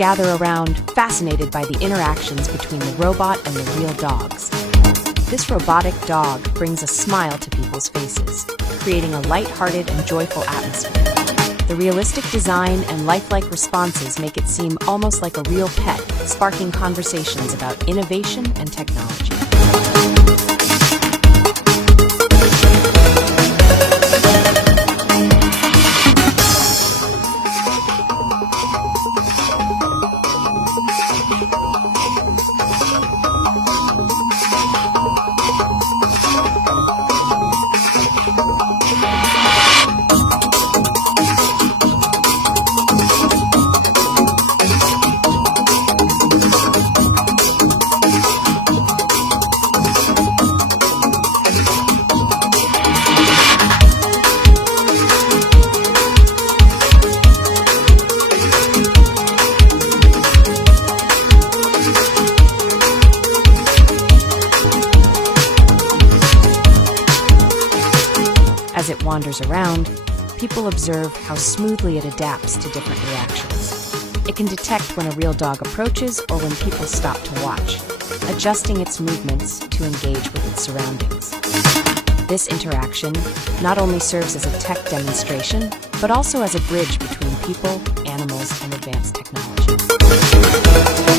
gather around, fascinated by the interactions between the robot and the real dogs. This robotic dog brings a smile to people's faces, creating a light-hearted and joyful atmosphere. The realistic design and lifelike responses make it seem almost like a real pet, sparking conversations about innovation and technology. As it wanders around, people observe how smoothly it adapts to different reactions. It can detect when a real dog approaches or when people stop to watch, adjusting its movements to engage with its surroundings. This interaction not only serves as a tech demonstration, but also as a bridge between people, animals, and advanced technology.